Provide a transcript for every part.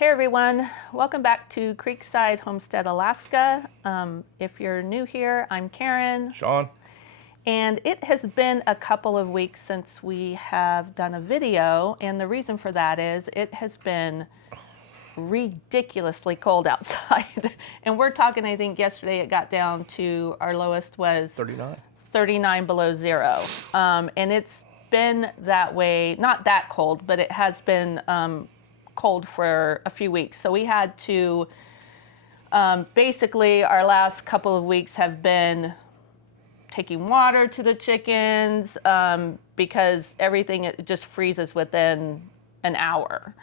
Hey everyone, welcome back to Creekside, Homestead, Alaska. If you're new here, I'm Karen. Sean. And it has been a couple of weeks since we have done a video, and the reason for that is it has been ridiculously cold outside. And we're talking, I think yesterday it got down to, our lowest was 39 below zero. And it's been that way, not that cold, but it has been cold for a few weeks. So we had to, basically our last couple of weeks have been taking water to the chickens because everything it just freezes within an hour.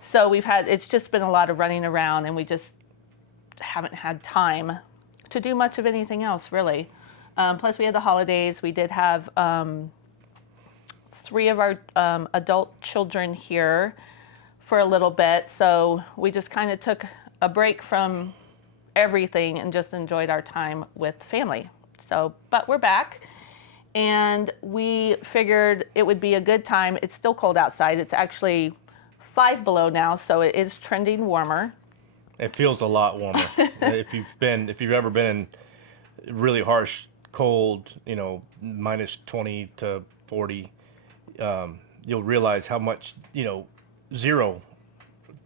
So it's just been a lot of running around, and we just haven't had time to do much of anything else really. Plus we had the holidays. We did have 3 of our adult children here for a little bit, so we just kind of took a break from everything and just enjoyed our time with family. So, but we're back, and we figured it would be a good time. It's still cold outside. It's actually 5 below now, so it is trending warmer. It feels a lot warmer. If you've ever been in really harsh cold, minus 20 to 40, you'll realize how much, 0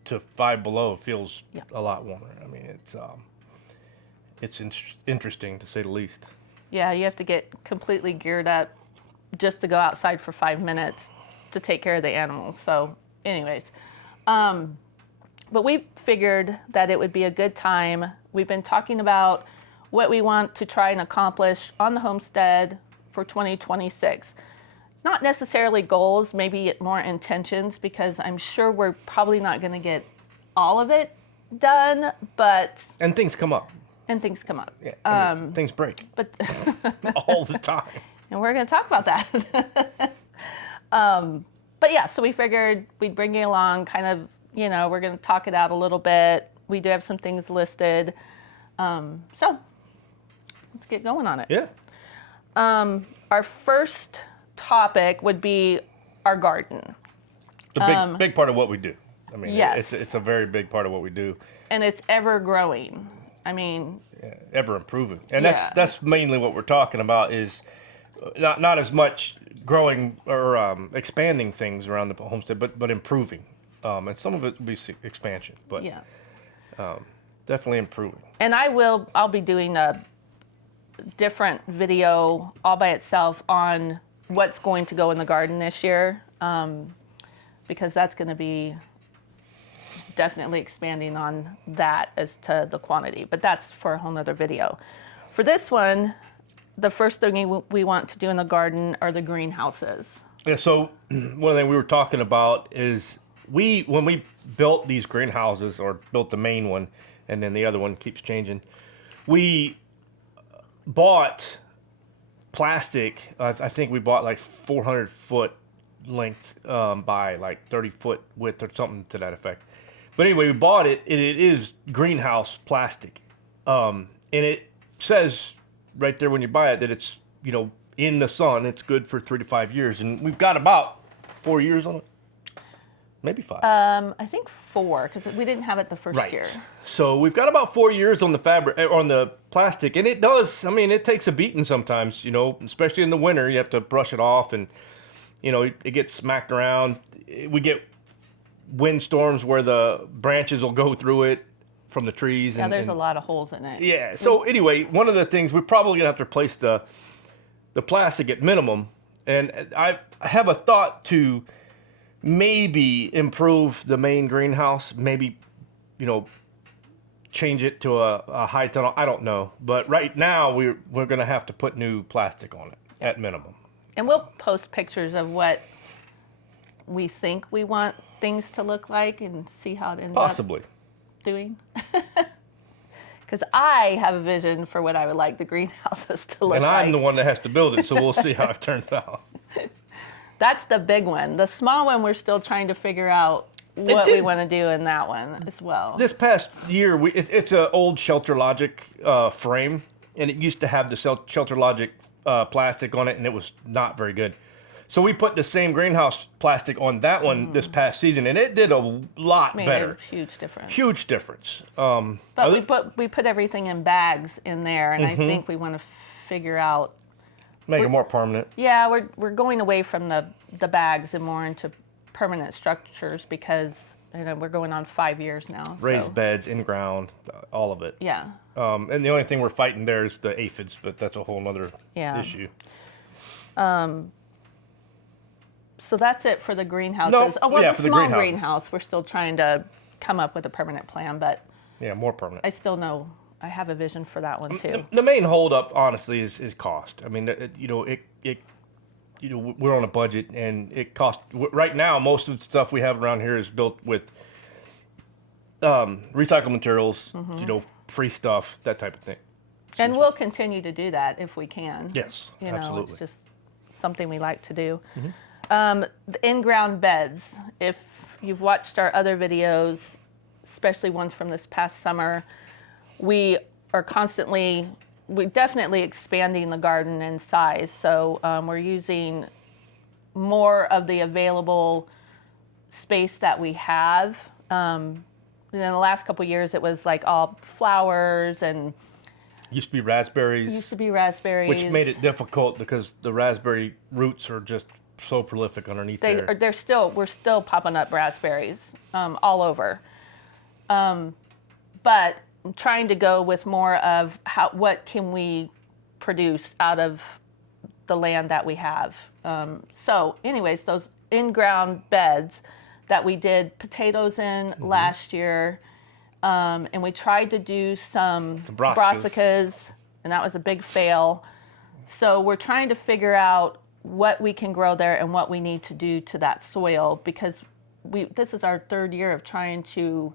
to 5 below feels a lot warmer. I mean, it's interesting to say the least. Yeah, you have to get completely geared up just to go outside for 5 minutes to take care of the animals. So anyways, but we figured that it would be a good time. We've been talking about what we want to try and accomplish on the homestead for 2026. Not necessarily goals, maybe more intentions, because I'm sure we're probably not going to get all of it done, but... And things come up. Yeah, things break. But all the time. And we're going to talk about that. But yeah, so we figured we'd bring you along, kind of, we're going to talk it out a little bit. We do have some things listed. So let's get going on it. Yeah. Our first topic would be our garden. It's a big part of what we do. I mean, yes. It's a very big part of what we do. And it's ever growing. I mean, ever improving. And that's mainly what we're talking about, is not as much growing or expanding things around the homestead, but improving. And some of it will be expansion, but definitely improving. And I'll be doing a different video all by itself on what's going to go in the garden this year, because that's going to be definitely expanding on that as to the quantity, but that's for a whole nother video. For this one, the first thing we want to do in the garden are the greenhouses. Yeah, so one thing we were talking about is when we built these greenhouses, or built the main one, and then the other one keeps changing, we bought plastic. I think we bought like 400 foot length by like 30 foot width or something to that effect. But anyway, we bought it, and it is greenhouse plastic. And it says right there when you buy it that it's, in the sun, it's good for 3 to 5 years. And we've got about 4 years on it. Maybe 5. I think 4, because we didn't have it the first year. So we've got about 4 years on the fabric, on the plastic. And it does, it takes a beating sometimes, especially in the winter. You have to brush it off, and, it gets smacked around. We get windstorms where the branches will go through it from the trees. Yeah, there's a lot of holes in it. Yeah. So anyway, one of the things, we're probably gonna have to replace the plastic at minimum. And I have a thought to maybe improve the main greenhouse, maybe, change it to a high tunnel. I don't know. But right now we're gonna have to put new plastic on it at minimum. And we'll post pictures of what we think we want things to look like and see how it ends Possibly. up doing. Because I have a vision for what I would like the greenhouses to look like. And I'm the one that has to build it, so we'll see how it turns out. That's the big one. The small one, we're still trying to figure out what we want to do in that one as well. This past year, it's an old Shelter Logic frame, and it used to have the Shelter Logic plastic on it, and it was not very good. So we put the same greenhouse plastic on that one this past season, and it did a lot Made better. a huge difference. Huge difference. But we put everything in bags in there, and I think we want to figure out. Make it more permanent. Yeah, we're going away from the bags and more into permanent structures because we're going on 5 years now. Raised so. beds, in ground, all of it. Yeah. And the only thing we're fighting there is the aphids, but that's a whole other issue. So that's it for the greenhouses. No, the for the small greenhouses. greenhouse, we're still trying to come up with a permanent plan, but Yeah, more permanent. I still know I have a vision for that one too. The main holdup, honestly, is cost. I mean, we're on a budget, and it costs. Right now, most of the stuff we have around here is built with recycled materials. Free stuff, that type of thing. And we'll continue to do that if we can. Yes, absolutely. It's just something we like to do. The in-ground beds. If you've watched our other videos, especially ones from this past summer, we are we're definitely expanding the garden in size. So we're using more of the available space that we have. In the last couple of years, it was like all flowers and Used to be raspberries. Which made it difficult because the raspberry roots are just so prolific underneath there. We're still popping up raspberries all over. But I'm trying to go with more of what can we produce out of the land that we have. So anyways, those in-ground beds that we did potatoes in last year, and we tried to do some brassicas, and that was a big fail. So we're trying to figure out what we can grow there and what we need to do to that soil, because this is our third year of trying to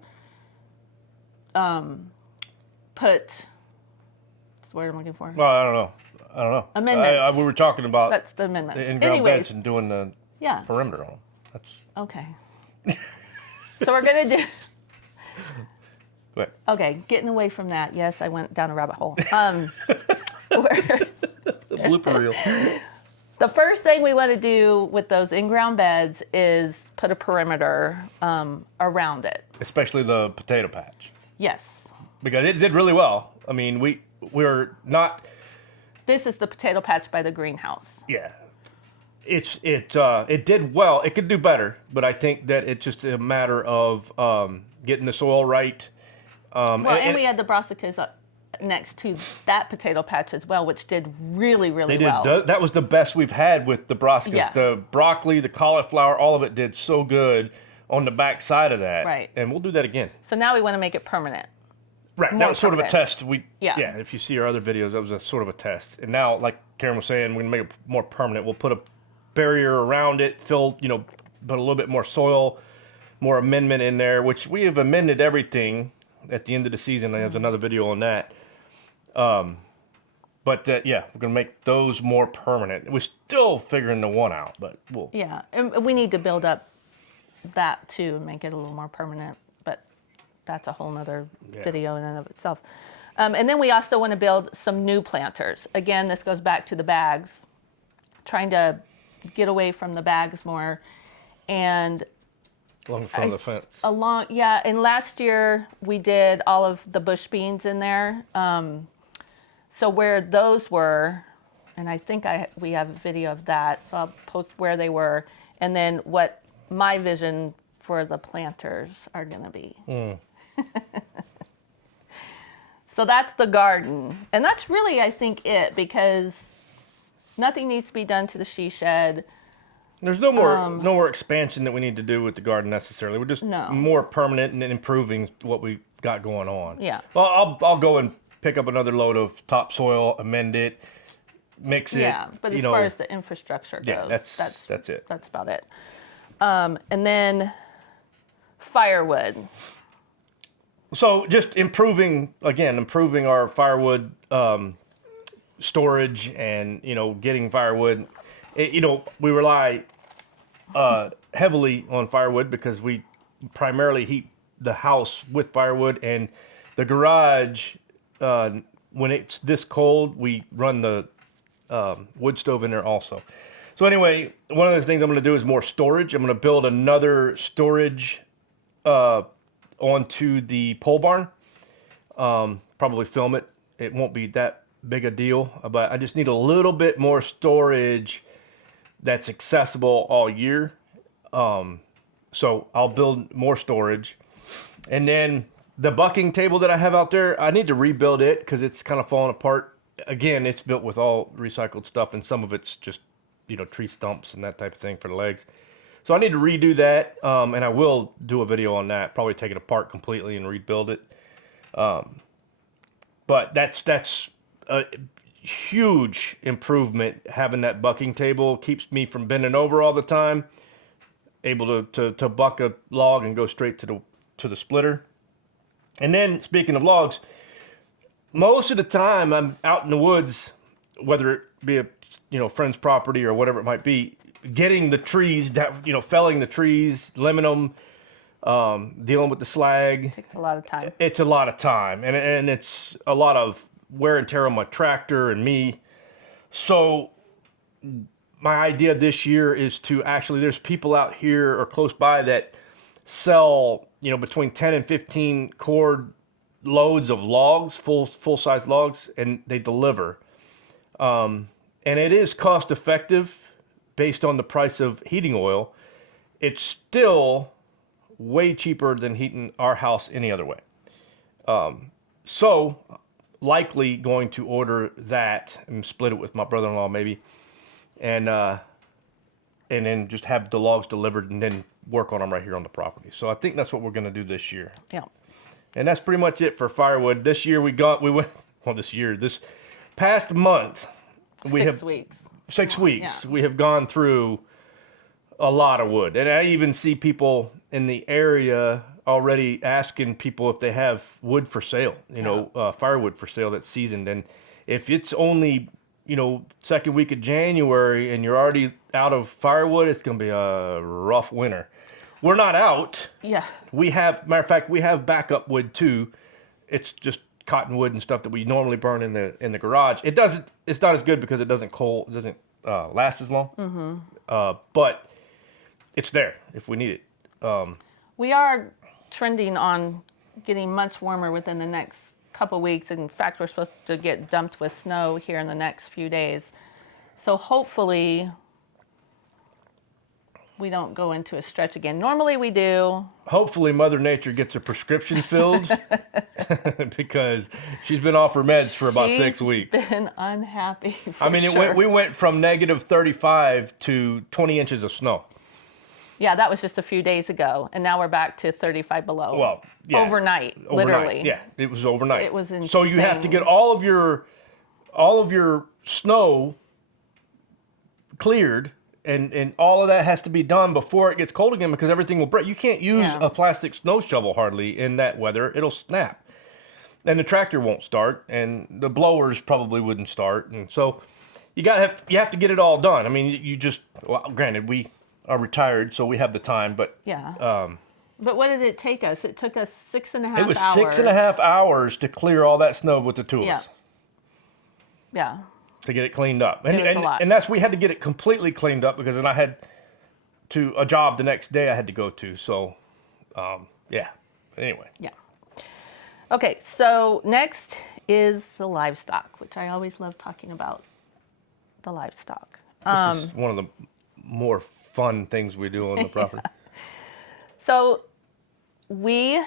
what's the word I'm looking for? Well, I don't know. Amendments. We were talking about That's the amendments. the in-ground beds and doing the perimeter on them. That's okay. So we're gonna do. But Okay, getting away from that. Yes, I went down a rabbit hole. the blooper reel. The first thing we want to do with those in-ground beds is put a perimeter around it. Especially the potato patch. Yes. Because it did really well. I mean, we're not. This is the potato patch by the greenhouse. Yeah. It did well. It could do better, but I think that it's just a matter of getting the soil right. And we had the brassicas up next to that potato patch as well, which did really, really well. That was the best we've had with the brassicas. Yeah. The broccoli, the cauliflower, all of it did so good on the back side of that. Right. And we'll do that again. So now we want to make it permanent. Right. More That was sort of a permanent. test. Yeah. If you see our other videos, that was a sort of a test. And now, like Karen was saying, we're going to make it more permanent. We'll put a barrier around it, put a little bit more soil, more amendment in there, which we have amended everything at the end of the season. There's another video on that. But we're going to make those more permanent. We're still figuring the one out, but we'll. Yeah, and we need to build up that too and make it a little more permanent, but that's a whole nother video in and of itself. And then we also want to build some new planters. Again, this goes back to the bags, trying to get away from the bags more. And Along the front of the fence. and last year we did all of the bush beans in there. So where those were, and I think we have a video of that, so I'll post where they were, and then what my vision for the planters are going to be. So that's the garden. And that's really, I think, it, because nothing needs to be done to the she shed. There's no more expansion that we need to do with the garden necessarily. We're just more permanent and improving what we got going on. Yeah. Well, I'll go and pick up another load of topsoil, amend it, mix it. Yeah, but as far as the infrastructure goes, that's it. That's about it. And then firewood. So just improving our firewood storage and getting firewood. We rely heavily on firewood because we primarily heat the house with firewood, and the garage, when it's this cold, we run the wood stove in there also. So anyway, one of the things I'm going to do is more storage. I'm going to build another storage onto the pole barn. Probably film it. It won't be that big a deal, but I just need a little bit more storage that's accessible all year. So I'll build more storage. And then the bucking table that I have out there, I need to rebuild it because it's kind of falling apart. Again, it's built with all recycled stuff, and some of it's just, tree stumps and that type of thing for the legs. So I need to redo that, and I will do a video on that, probably take it apart completely and rebuild it. But that's a huge improvement. Having that bucking table keeps me from bending over all the time, able to buck a log and go straight to the splitter. And then, speaking of logs, most of the time I'm out in the woods, whether it be a friend's property or whatever it might be, getting the trees that felling the trees, limbing them, dealing with the slag. Takes a lot of time. It's a lot of time, and it's a lot of wear and tear on my tractor and me. So my idea this year is to actually, there's people out here or close by that sell, between 10 and 15 cord loads of logs, full size logs, and they deliver. And it is cost effective based on the price of heating oil. It's still way cheaper than heating our house any other way. So likely going to order that and split it with my brother-in-law maybe, and then just have the logs delivered and then work on them right here on the property. So I think that's what we're going to do this year. Yeah. And that's pretty much it for firewood. This year this past month, we 6 have weeks. 6 weeks. Yeah. We have gone through a lot of wood. And I even see people in the area already asking people if they have wood for sale, firewood for sale that's seasoned. And if it's only, second week of January and you're already out of firewood, it's going to be a rough winter. We're not out. Yeah. Matter of fact, we have backup wood too. It's just cottonwood and stuff that we normally burn in the garage. It's not as good because it doesn't last as long. Mm-hmm. But it's there if we need it. We are trending on getting much warmer within the next couple weeks. In fact, we're supposed to get dumped with snow here in the next few days. So hopefully we don't go into a stretch again. Normally we do. Hopefully Mother Nature gets her prescription filled because she's been off her meds for about 6 weeks. She's been unhappy for we went from negative 35 to 20 inches of snow. Yeah, that was just a few days ago, and now we're back to 35 below. Well, yeah. Overnight, literally. Yeah, it was overnight. It was insane. So you have to get all of your snow cleared, and all of that has to be done before it gets cold again because everything will break. You can't use a plastic snow shovel hardly in that weather. It'll snap. And the tractor won't start, and the blowers probably wouldn't start. And so you have to get it all done. I mean, granted, we are retired, so we have the time, but yeah. But what did it take us? It took us 6.5 hours. It was 6.5 hours to clear all that snow with the tools. Yeah. To get it cleaned up. It was a lot. And we had to get it completely cleaned up because then I had a job the next day I had to go to. So, anyway. Yeah. Okay, so next is the livestock, which I always love talking about the livestock. This is one of the more fun things we do on the property. So I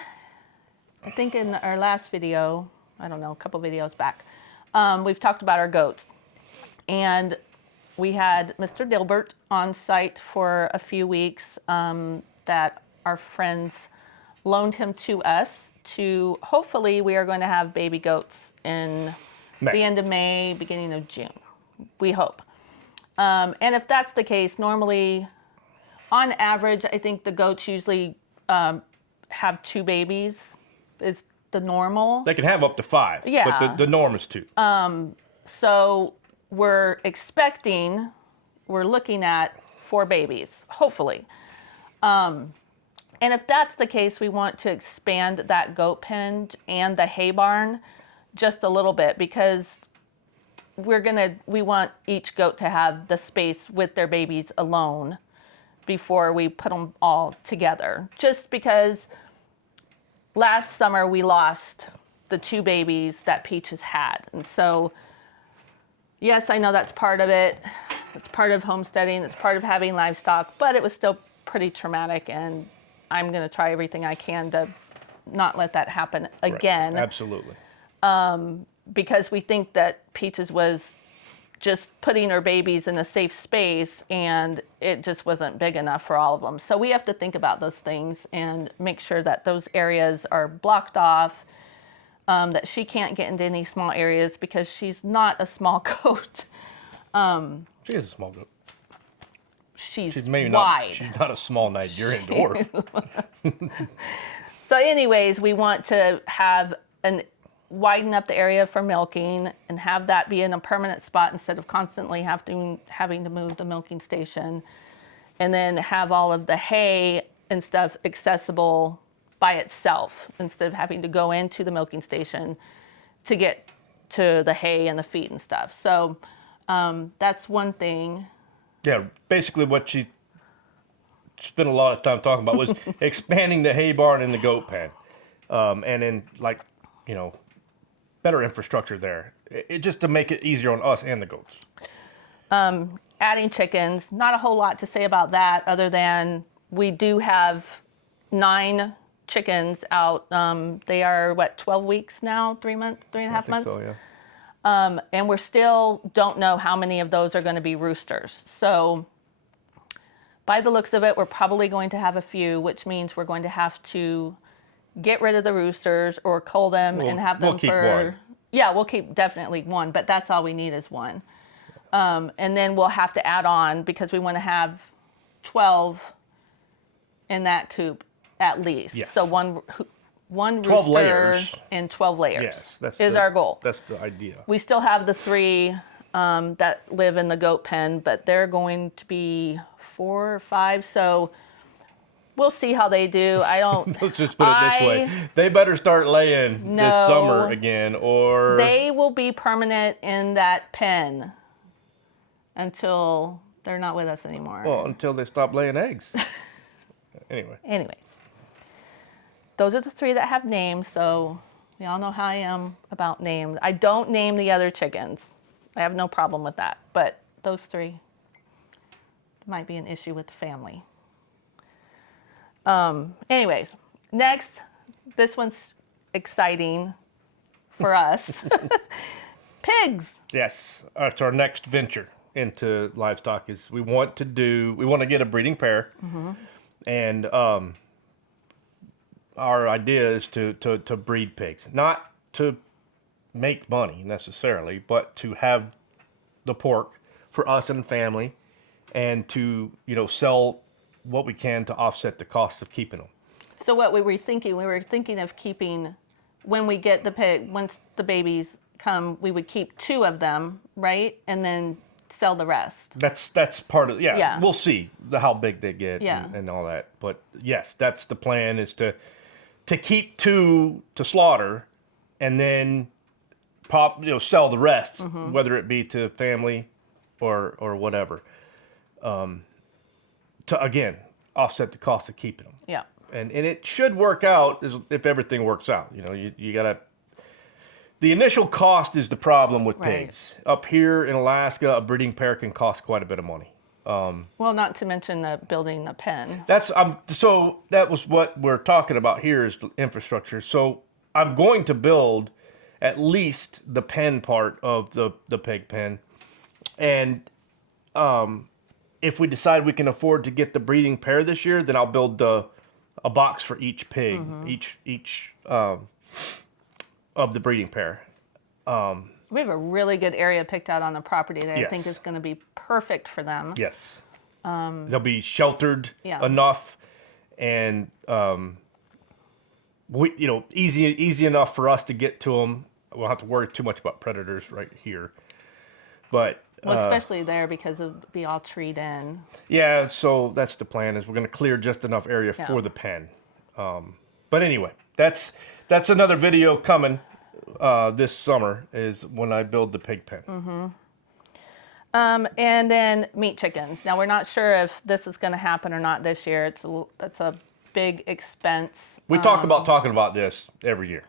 think in our last video, I don't know, a couple videos back, we've talked about our goats. And we had Mr. Dilbert on site for a few weeks that our friends loaned him to us to, hopefully we are going to have baby goats in the end of May, beginning of June. We hope. And if that's the case, normally, on average, I think the goats usually have 2 babies is the normal. They can have up to 5, but the norm is 2. So we're looking at 4 babies, hopefully. And if that's the case, we want to expand that goat pen and the hay barn just a little bit because we want each goat to have the space with their babies alone before we put them all together. Just because last summer we lost the 2 babies that Peaches had. And so, yes, I know that's part of it. It's part of homesteading. It's part of having livestock, but it was still pretty traumatic, and I'm going to try everything I can to not let that happen again. Right. Absolutely. Because we think that Peaches was just putting her babies in a safe space, and it just wasn't big enough for all of them. So we have to think about those things and make sure that those areas are blocked off, that she can't get into any small areas because she's not a small goat. She is a small goat. She's maybe wide. She's not a small Nigerian dwarf. So anyways, we want to have widen up the area for milking and have that be in a permanent spot instead of constantly having to move the milking station. And then have all of the hay and stuff accessible by itself instead of having to go into the milking station to get to the hay and the feed and stuff. So that's one thing. Yeah, basically what she spent a lot of time talking about was expanding the hay barn and the goat pen. And then, like, you know, better infrastructure there. It just to make it easier on us and the goats. Adding chickens, not a whole lot to say about that other than we do have 9 chickens out. They are, 12 weeks now? 3 months, 3.5 months? So, yeah. And we're still don't know how many of those are going to be roosters. So by the looks of it, we're probably going to have a few, which means we're going to have to get rid of the roosters or cull them and have them we'll keep for... one. Yeah, we'll keep definitely one, but that's all we need is one. And then we'll have to add on because we want to have 12 in that coop at least. Yes. So one 12 rooster layers. and 12 layers Yes, that's our goal. That's the idea. We still have the 3 that live in the goat pen, but they're going to be 4 or 5. So we'll see how they do. I don't. Let's just put it this way: they better start laying this summer again, or they will be permanent in that pen until they're not with us anymore. well, until they stop laying eggs. Anyway. Anyways, those are the 3 that have names, so we all know how I am about names. I don't name the other chickens. I have no problem with that, but those 3 might be an issue with the family. Anyways, next, this one's exciting for us. Pigs. Yes, it's our next venture into livestock. Is we want to get a breeding pair, and our idea is to breed pigs, not to make money necessarily, but to have the pork for us and family, and to sell what we can to offset the cost of keeping them. So what we were thinking of keeping, when we get the pig, once the babies come, we would keep 2 of them, right? And then sell the rest. That's part of, Yeah. We'll see how big they get Yeah. and all that. But yes, that's the plan, is to keep 2 to slaughter and then sell the rest, whether it be to family or whatever. To again offset the cost of keeping them. Yeah. And it should work out if everything works out. You gotta. The initial cost is the problem with Right. pigs. Up here in Alaska, a breeding pair can cost quite a bit of money. Well, not to mention building the pen. So that was what we're talking about here, is the infrastructure. So I'm going to build at least the pen part of the pig pen, and if we decide we can afford to get the breeding pair this year, then I'll build a box for each pig, each of the breeding pair. We have a really good area picked out on the property that I think Yes. is going to be perfect for them. Yes. They'll be sheltered enough, and easy enough for us to get to them. We won't have to worry too much about predators right here. But Well, especially there because it'll be all treed in. yeah, so that's the plan, is we're going to clear just enough area for the pen. But anyway, that's another video coming. this summer is when I build the pig pen. And then meat chickens. Now we're not sure if this is going to happen or not this year. It's a big expense. We talk about talking about this every year.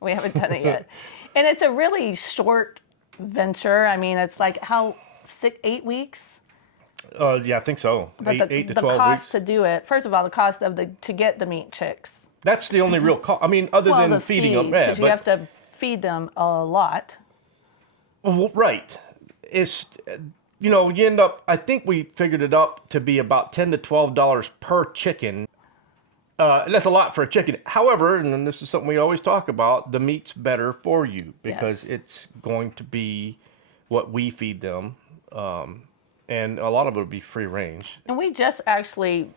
We haven't done it yet, and it's a really short venture. I mean, it's like 8 weeks. Yeah, I think so. But eight to the 12 cost weeks. to do it. First of all, the cost of to get the meat chicks. That's the only real cost. I mean, other Well, than the feeding feed, them. Yeah, because you have to feed them a lot. Well, right. It's, you end up, I think we figured it up to be about $10 to $12 per chicken. That's a lot for a chicken. However, and then this is something we always talk about, the meat's better for you because Yes. it's going to be what we feed them. And a lot of it will be free range. And we just actually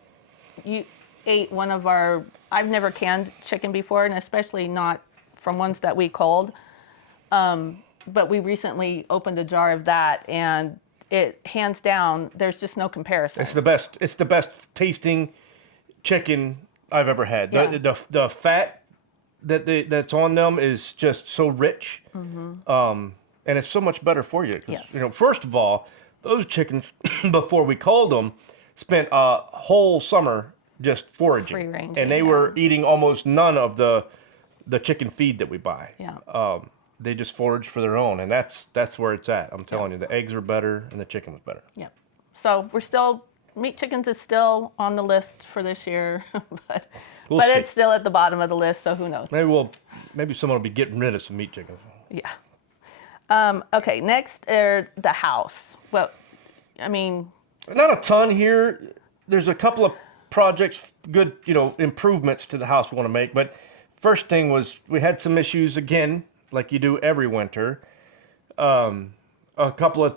ate one of our, I've never canned chicken before, and especially not from ones that we culled. But we recently opened a jar of that, and it, hands down, there's just no comparison. It's the best. It's the best tasting chicken I've ever had. Yeah. The fat that's on them is just so rich, and it's so much better for you. 'Cause, Yes. First of all, those chickens before we culled them spent a whole summer just foraging, Free range, and they were eating almost none of the chicken feed that we buy. Yeah. They just foraged for their own, and that's where it's at. I'm telling you, the eggs were better and the chicken was better. Yep. So we're still, meat chickens is still on the list for this year, but We'll see. it's still at the bottom of the list, so who knows? Maybe someone will be getting rid of some meat chickens. Yeah. Okay, next are the house. Well, I mean, Not a ton here. There's a couple of projects, good, improvements to the house we want to make. But first thing was we had some issues again, like you do every winter. A couple of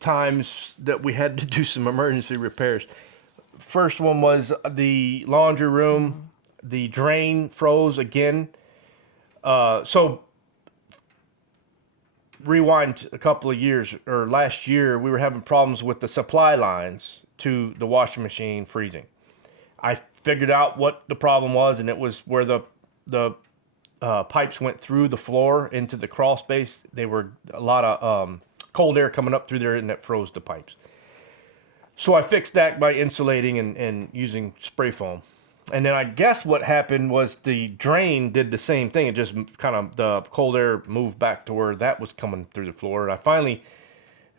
times that we had to do some emergency repairs. First one was the laundry room. The drain froze again. So rewind a couple of years, or last year, we were having problems with the supply lines to the washing machine freezing. I figured out what the problem was, and it was where the pipes went through the floor into the crawl space. They were a lot of cold air coming up through there, and that froze the pipes. So I fixed that by insulating and using spray foam. And then I guess what happened was the drain did the same thing. It just kind of, the cold air moved back to where that was coming through the floor. And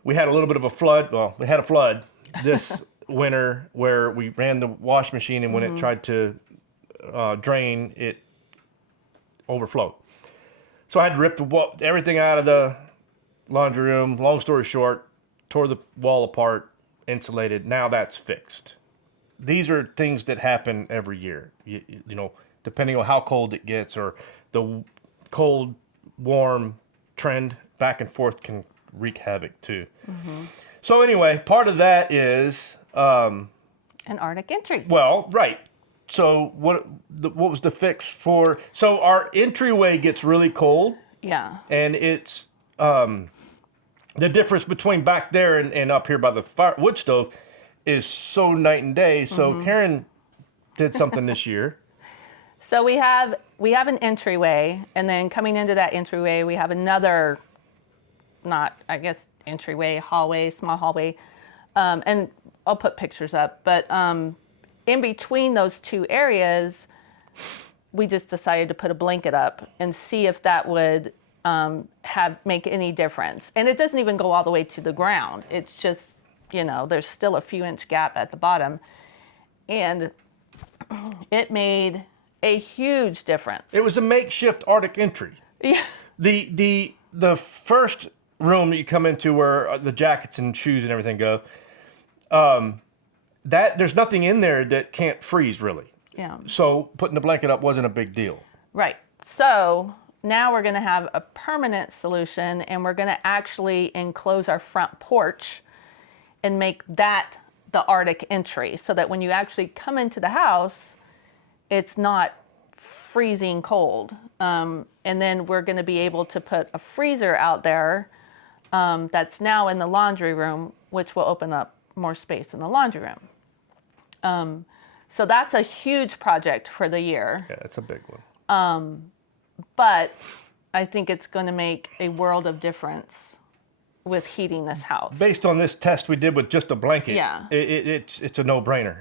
we had a little bit of a flood. Well, we had a flood this winter where we ran the wash machine, and when it tried to drain, it overflowed. So I had to rip everything out of the laundry room. Long story short, tore the wall apart, insulated. Now that's fixed. These are things that happen every year, depending on how cold it gets, or the cold, warm trend back and forth can wreak havoc too. So anyway, part of that is an Arctic entry. well, right. So what was the fix for? So our entryway gets really cold, Yeah. and it's the difference between back there and up here by the wood stove is so night and day. So Karen did something this year. So we have an entryway, and then coming into that entryway, we have another, entryway, hallway, small hallway, and I'll put pictures up. But in between those two areas, we just decided to put a blanket up and see if that would make any difference. And it doesn't even go all the way to the ground. It's just, there's still a few inch gap at the bottom, and it made a huge difference. It was a makeshift Arctic entry. Yeah. The first room that you come into where the jackets and shoes and everything go, that there's nothing in there that can't freeze really. Yeah. So putting the blanket up wasn't a big deal. Right. So now we're going to have a permanent solution, and we're going to actually enclose our front porch and make that the Arctic entry, so that when you actually come into the house, it's not freezing cold. And then we're going to be able to put a freezer out there that's now in the laundry room, which will open up more space in the laundry room. So that's a huge project for the year. Yeah, it's a big one. But I think it's going to make a world of difference with heating this house. Based on this test we did with just a blanket, Yeah. it's a no-brainer.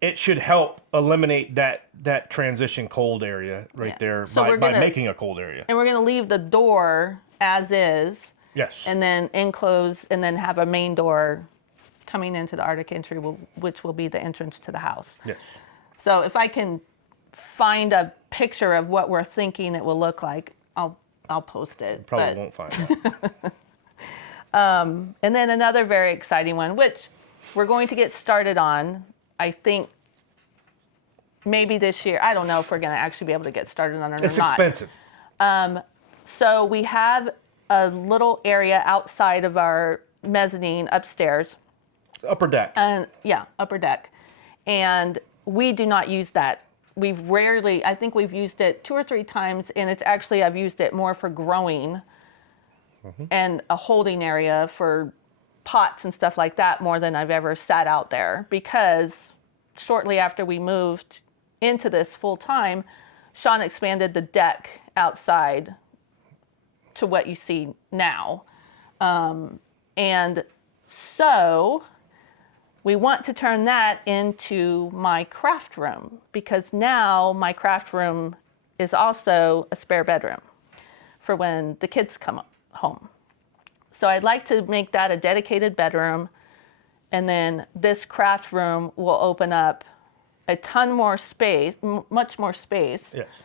It should help eliminate that transition cold area right Yeah. there So by making a cold area. And we're going to leave the door as is. Yes. And then enclose, and then have a main door coming into the Arctic entry, which will be the entrance to the house. Yes. So if I can find a picture of what we're thinking it will look like, I'll post it. Probably won't find that. And then another very exciting one, which we're going to get started on, I think maybe this year. I don't know if we're going to actually be able to get started on it or not. It's expensive. So we have a little area outside of our mezzanine upstairs. Upper deck. And yeah, upper deck. And we do not use that. I think we've used it 2 or 3 times, and it's actually, I've used it more for growing and a holding area for pots and stuff like that more than I've ever sat out there, because shortly after we moved into this full time, Sean expanded the deck outside to what you see now. And so we want to turn that into my craft room, because now my craft room is also a spare bedroom for when the kids come home. So I'd like to make that a dedicated bedroom, and then this craft room will open up a ton more space, much more space. Yes.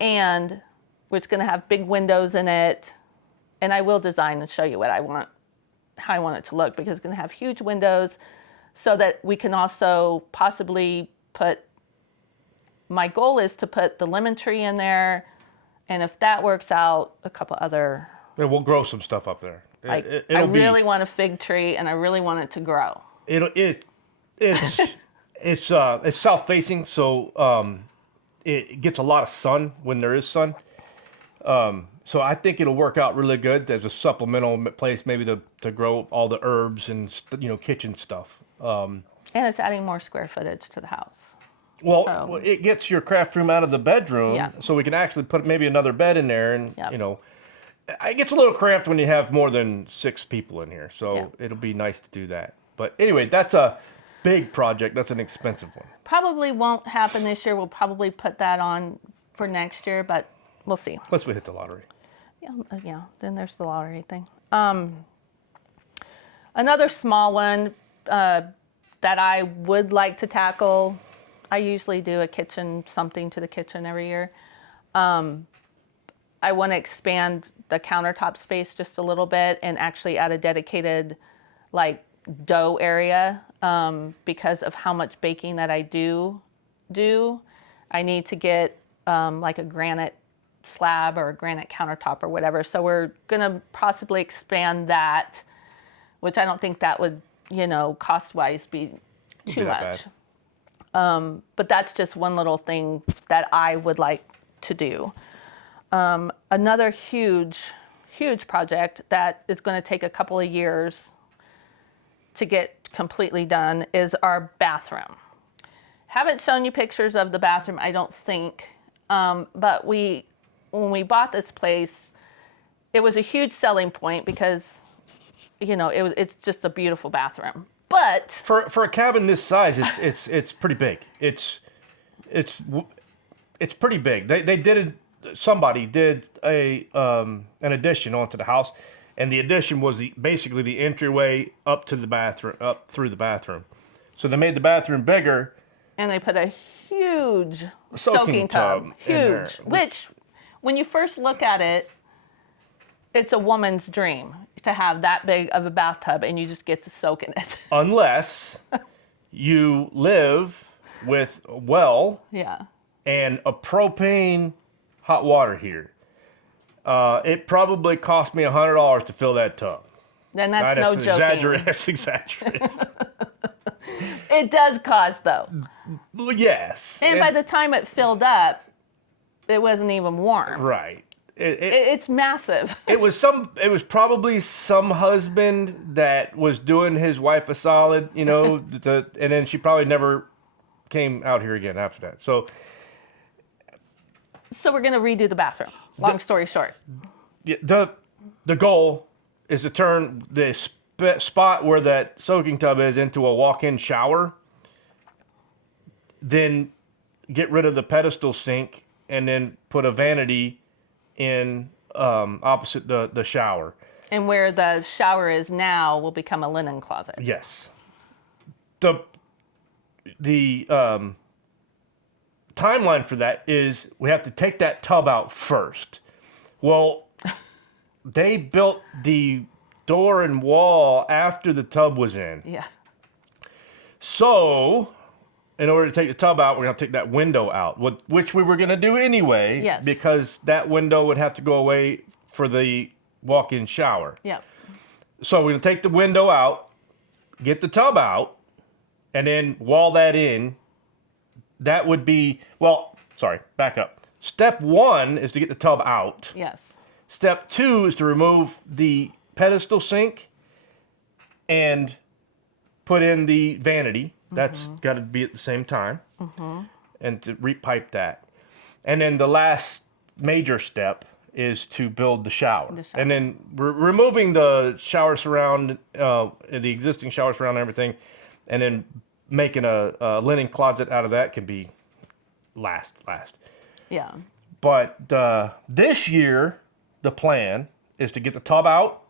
And it's going to have big windows in it. And I will design and show you how I want it to look, because it's going to have huge windows so that we can also possibly my goal is to put the lemon tree in there. And if that works out, a couple other. Yeah, we'll grow some stuff up there. I really want a fig tree, and I really want it to grow. It's south facing, so it gets a lot of sun when there is sun. So I think it'll work out really good as a supplemental place, maybe to grow all the herbs and kitchen stuff. And it's adding more square footage to the house. Well, it gets your craft room out of the bedroom, Yeah. so we can actually put maybe another bed in there, and Yep. it gets a little cramped when you have more than 6 people in here. So Yeah. it'll be nice to do that. But anyway, that's a big project. That's an expensive one. Probably won't happen this year. We'll probably put that on for next year, but we'll see. Unless we hit the lottery. Yeah, then there's the lottery thing. Another small one that I would like to tackle, I usually do something to the kitchen every year. I want to expand the countertop space just a little bit and actually add a dedicated dough area, because of how much baking that I do. I need to get a granite slab or a granite countertop or whatever. So we're going to possibly expand that, which I don't think that would, cost-wise be too much. But that's just one little thing that I would like to do. Another huge project that is going to take a couple of years to get completely done is our bathroom. Haven't shown you pictures of the bathroom, I don't think. But when we bought this place, it was a huge selling point because, it's just a beautiful bathroom. But for a cabin this size, it's pretty big. It's pretty big. Somebody did an addition onto the house, and the addition was basically the entryway up through the bathroom. So they made the bathroom bigger. And they put a huge soaking tub. Huge. Which, when you first look at it, it's a woman's dream to have that big of a bathtub, and you just get to soak in it. Unless you live with a well Yeah. and a propane hot water heater. It probably cost me $100 to fill that tub. Then that's no joking. That's exaggerated. It does cost, though. Well, yes. And by the time it filled up, it wasn't even warm. Right. It's massive. It was probably some husband that was doing his wife a solid, and then she probably never came out here again after that. So So we're going to redo the bathroom. Long story short. Yeah, the goal is to turn the spot where that soaking tub is into a walk-in shower, then get rid of the pedestal sink, and then put a vanity in opposite the shower. And where the shower is now will become a linen closet. Yes. The timeline for that is we have to take that tub out first. Well, they built the door and wall after the tub was in. Yeah. So, in order to take the tub out, we're going to take that window out, which we were going to do anyway. Yes. Because that window would have to go away for the walk-in shower. Yep. So we're going to take the window out, get the tub out, and then wall that in. That would be, back up. Step 1 is to get the tub out. Yes. Step 2 is to remove the pedestal sink and put in the vanity. That's got to be at the same time. And to repipe that. And then the last major step is to build the shower. And then we're removing the shower surround, the existing shower surround and everything, and then making a linen closet out of that can be last. Yeah. But this year, the plan is to get the tub out,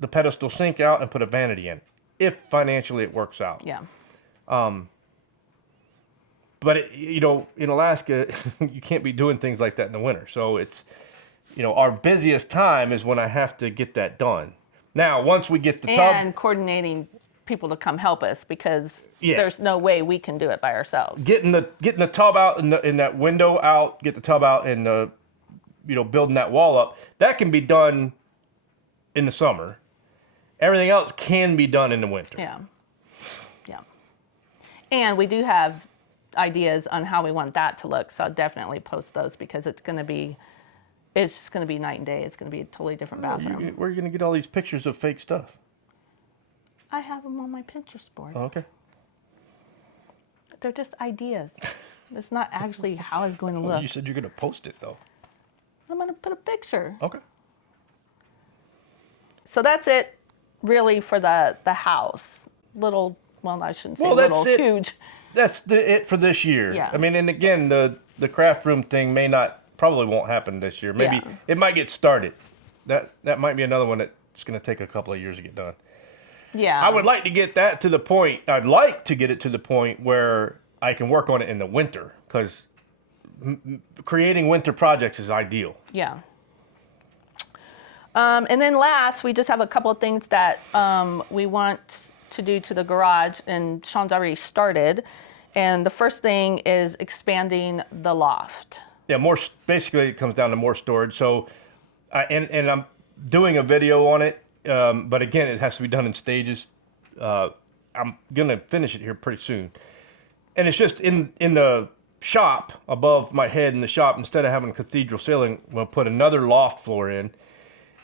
the pedestal sink out, and put a vanity in, if financially it works out. Yeah. But, in Alaska, you can't be doing things like that in the winter. So it's, our busiest time is when I have to get that done. Now, once we get the tub... And coordinating people to come help us because there's no way we can do it by ourselves. Getting the tub out and that window out, get the tub out and, building that wall up, that can be done in the summer. Everything else can be done in the winter. Yeah. Yeah. And we do have ideas on how we want that to look, so I'll definitely post those because it's just going to be night and day. It's going to be a totally different bathroom. Where are you going to get all these pictures of fake stuff? I have them on my Pinterest board. Oh, okay. They're just ideas. It's not actually how it's going to look. You said you're going to post it, though. I'm going to put a picture. Okay. So that's it, really, for the house. Little, well, I shouldn't say that's little, it. huge. That's it for this year. Yeah. I mean, and again, the craft room thing probably won't happen this year. Maybe it might get started. That might be another one that's going to take a couple of years to get done. Yeah. I would like to get that to the point. I'd like to get it to the point where I can work on it in the winter because creating winter projects is ideal. Yeah. And then last, we just have a couple of things that we want to do to the garage, and Sean's already started. And the first thing is expanding the loft. Yeah, basically it comes down to more storage. So, and I'm doing a video on it, but again, it has to be done in stages. I'm gonna finish it here pretty soon. And it's just in the shop above my head in the shop, instead of having a cathedral ceiling, we'll put another loft floor in,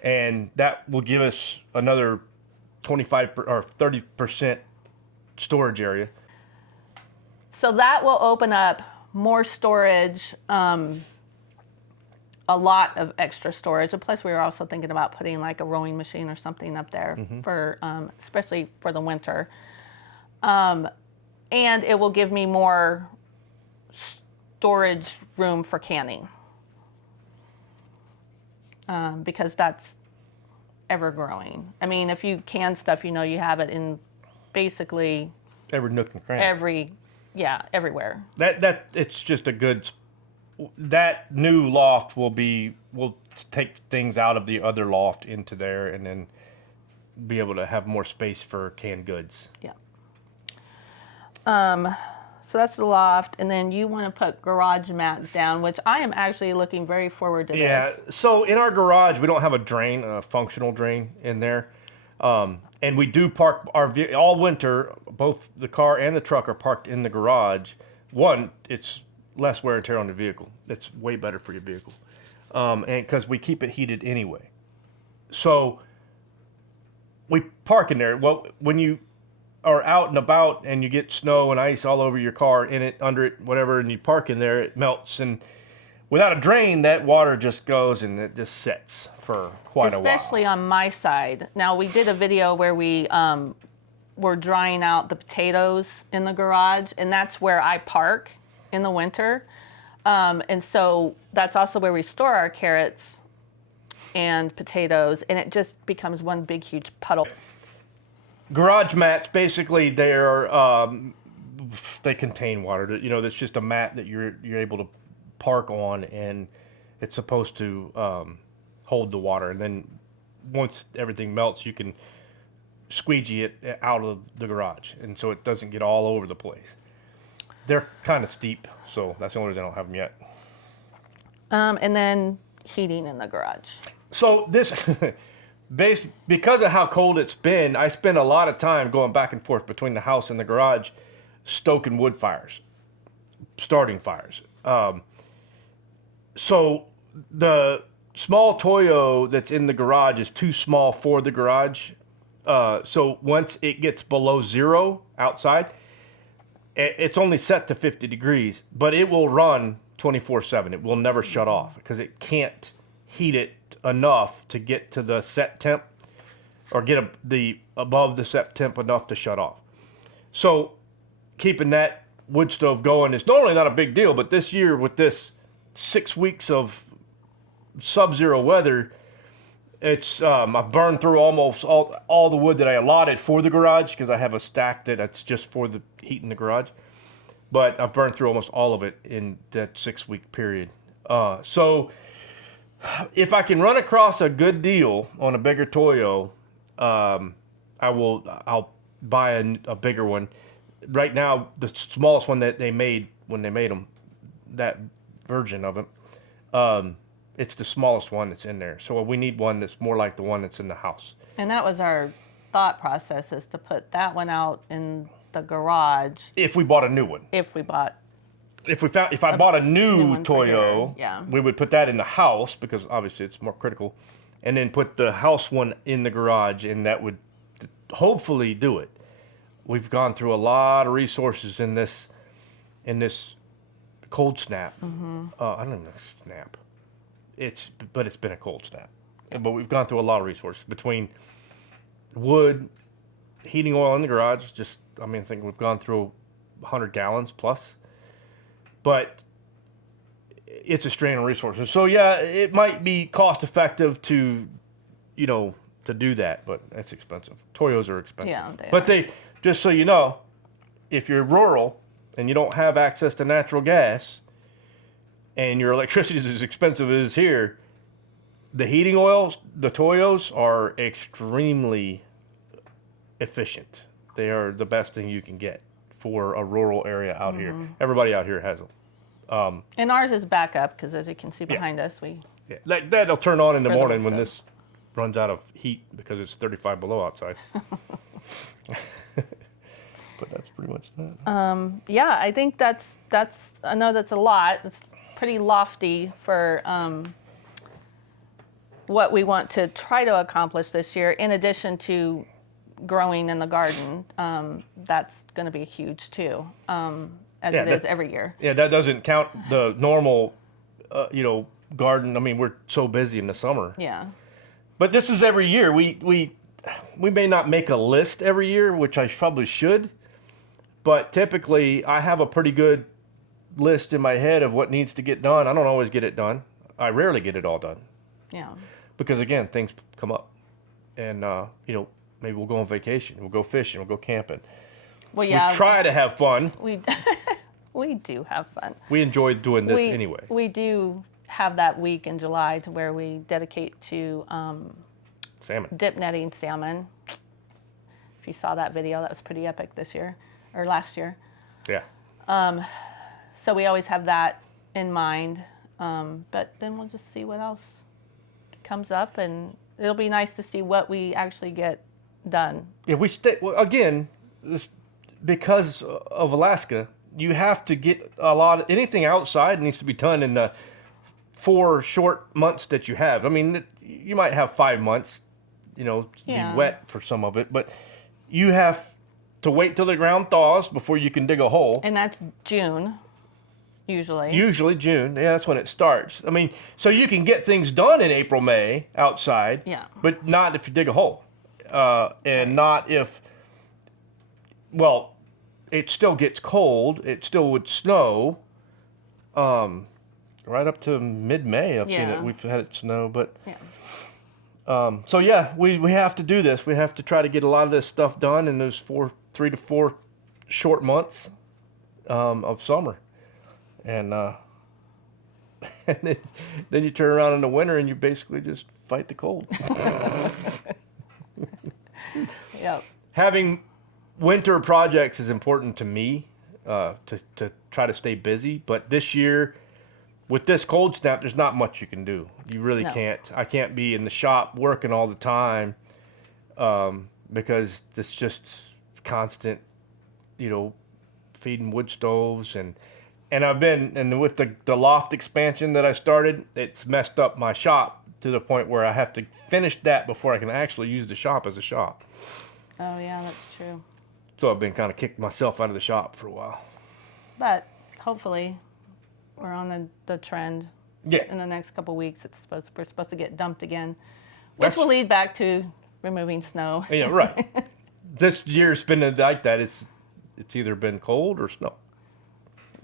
and that will give us another 25 or 30% storage area. So that will open up more storage, a lot of extra storage. And plus, we were also thinking about putting like a rowing machine or something up there for, especially for the winter. And it will give me more storage room for canning, because that's ever growing. I mean, if you can stuff, you have it in basically Every nook and cranny. everywhere. That it's just a good. That new loft will take things out of the other loft into there, and then be able to have more space for canned goods. Yeah. So that's the loft, and then you want to put garage mats down, which I am actually looking very forward to Yeah. this. So in our garage, we don't have a functional drain in there, and we do park all winter. Both the car and the truck are parked in the garage. One, it's less wear and tear on the vehicle. It's way better for your vehicle, and because we keep it heated anyway. So we park in there. Well, when you are out and about and you get snow and ice all over your car, in it, under it, whatever, and you park in there, it melts. And without a drain, that water just goes and it just sits for quite a while. Especially on my side. Now, we did a video where we were drying out the potatoes in the garage, and that's where I park in the winter. And so that's also where we store our carrots and potatoes, and it just becomes one big, huge puddle. Garage mats, basically, they contain water. You know, that's just a mat that you're able to park on, and it's supposed to hold the water. And then once everything melts, you can squeegee it out of the garage, and so it doesn't get all over the place. They're kind of steep, so that's the only reason I don't have them yet. And then heating in the garage. So this, because of how cold it's been, I spend a lot of time going back and forth between the house and the garage, stoking wood fires, starting fires. So the small Toyo that's in the garage is too small for the garage. So once it gets below 0 outside, it's only set to 50 degrees, but it will run 24/7. It will never shut off because it can't heat it enough to get to the set temp or get above the set temp enough to shut off. So keeping that wood stove going is normally not a big deal, but this year with this 6 weeks of sub-zero weather, it's I've burned through almost all the wood that I allotted for the garage because I have a stack that's just for the heat in the garage. But I've burned through almost all of it in that 6 week period. So if I can run across a good deal on a bigger Toyo, I'll buy a bigger one. Right now, the smallest one that they made when they made them, that version of it, it's the smallest one that's in there. So we need one that's more like the one that's in the house. And that was our thought process, is to put that one out in the garage. If we bought a new one. If I bought a new one Toyo, yeah, we would put that in the house because obviously it's more critical, and then put the house one in the garage, and that would hopefully do it. We've gone through a lot of resources in this cold snap. Mm-hmm. I don't even know snap. But it's been a cold snap. But we've gone through a lot of resources between wood, heating oil in the garage. I think we've gone through 100 gallons plus. But it's a strain on resources. So yeah, it might be cost effective to do that, but it's expensive. Toyos are expensive. Yeah, but just so you know, if you're rural and you don't have access to natural gas and your electricity is as expensive as it is here, the heating oils, the Toyos, are extremely efficient. They are the best thing you can get for a rural area out here. Everybody out here has them. And ours is back up because, as you can see behind us, that'll turn on in the For the morning when wood this runs out of heat because it's 35 below outside. But that's pretty much that. yeah, I think that's I know that's a lot. It's pretty lofty for what we want to try to accomplish this year. In addition to growing in the garden, that's going to be huge too, as it is every year. Yeah, that doesn't count the normal, garden. I mean, we're so busy in the summer. Yeah. But this is every year. We may not make a list every year, which I probably should. But typically, I have a pretty good list in my head of what needs to get done. I don't always get it done. I rarely get it all done. Yeah. Because again, things come up, and maybe we'll go on vacation, we'll go fishing, we'll go camping. Well, yeah. We try to have fun. We do have fun. We enjoy doing this anyway. We do have that week in July to where we dedicate to salmon, dip netting salmon. If you saw that video, that was pretty epic this year or last year. Yeah. So we always have that in mind, but then we'll just see what else comes up, and it'll be nice to see what we actually get done. Yeah, because of Alaska, you have to get anything outside needs to be done in the 4 short months that you have. I mean, you might have 5 months, to be wet for some of it, but you have to wait till the ground thaws before you can dig a hole. And that's June, usually. Usually June. Yeah, that's when it starts. I mean, so you can get things done in April, May outside. Yeah. But not if you dig a hole. And not if, well, it still gets cold. It still would snow. Right up to mid-May, I've seen it. We've had it snow, but so yeah, we have to do this. We have to try to get a lot of this stuff done in those 3 to 4 short months of summer, and and then you turn around in the winter and you basically just fight the cold. Yep. Having winter projects is important to me to try to stay busy, but this year, with this cold snap, there's not much you can do. You really can't. I can't be in the shop working all the time because it's just constant, feeding wood stoves and I've been, and with the loft expansion that I started, it's messed up my shop to the point where I have to finish that before I can actually use the shop as a shop. Oh yeah, that's true. So I've been kind of kicking myself out of the shop for a while. But hopefully, we're on the trend. Yeah. In the next couple weeks, we're supposed to get dumped again, which will lead back to removing snow. Yeah, right. This year's been like that. It's either been cold or snow.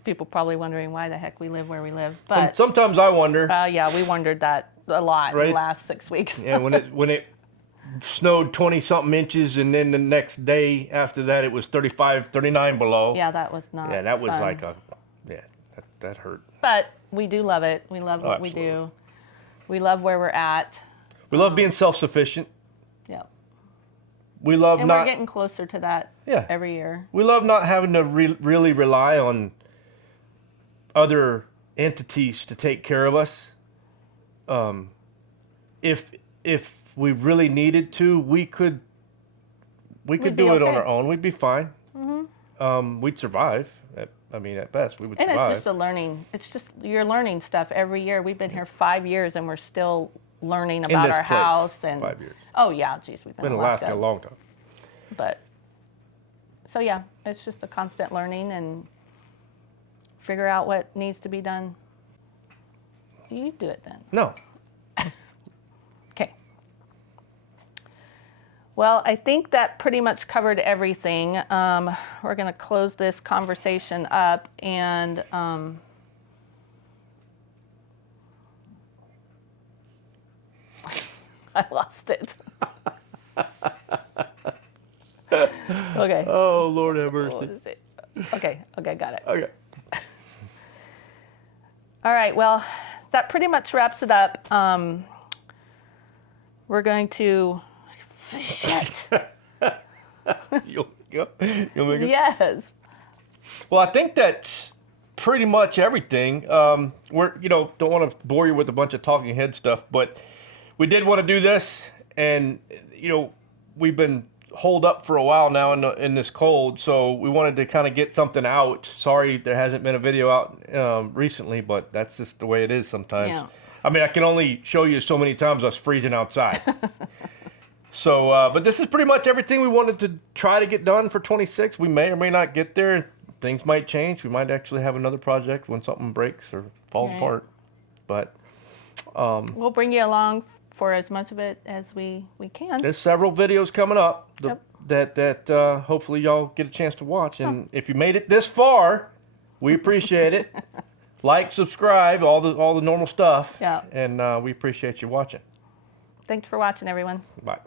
People probably wondering why the heck we live where we live. But sometimes I wonder. yeah, we wondered that a lot in the last 6 weeks. Yeah, when it snowed 20-something inches, and then the next day after that it was 35, 39 below. Yeah, that was not Yeah, that was fun. like that hurt. But we do love it. We love what we do. We love where we're at. We love being self-sufficient. Yeah. We love and not. we're getting closer to that every year. We love not having to really rely on other entities to take care of us. If we really needed to, we could do it on our own. We'd be fine. Mm-hmm. We'd survive. At best, we would survive. And it's just it's just you're learning stuff every year. We've been here 5 years, and we're still learning about our house. And 5 years. Oh yeah, geez, we've been in Alaska a long time. But so yeah, it's just a constant learning and figure out what needs to be done. You do it then. No. Okay. Well, I think that pretty much covered everything. We're going to close this conversation up, and I lost it. Okay. Oh, Lord have mercy. What is it? Okay, got it. Okay. All right, well, that pretty much wraps it up. We're going to... Shit. You'll make it? Yes. Well, I think that's pretty much everything. We're don't want to bore you with a bunch of talking head stuff, but we did want to do this, and we've been holed up for a while now in this cold, so we wanted to kind of get something out. Sorry there hasn't been a video out recently, but that's just the way it is sometimes. Yeah. I can only show you so many times us freezing outside. So, but this is pretty much everything we wanted to try to get done for 26. We may or may not get there. Things might change. We might actually have another project when something breaks or falls apart. But we'll bring you along for as much of it as we can. There's several videos coming up that hopefully y'all get a chance to watch. And if you made it this far, we appreciate it. Like, subscribe, all the normal stuff. Yeah. And we appreciate you watching. Thanks for watching, everyone. Bye.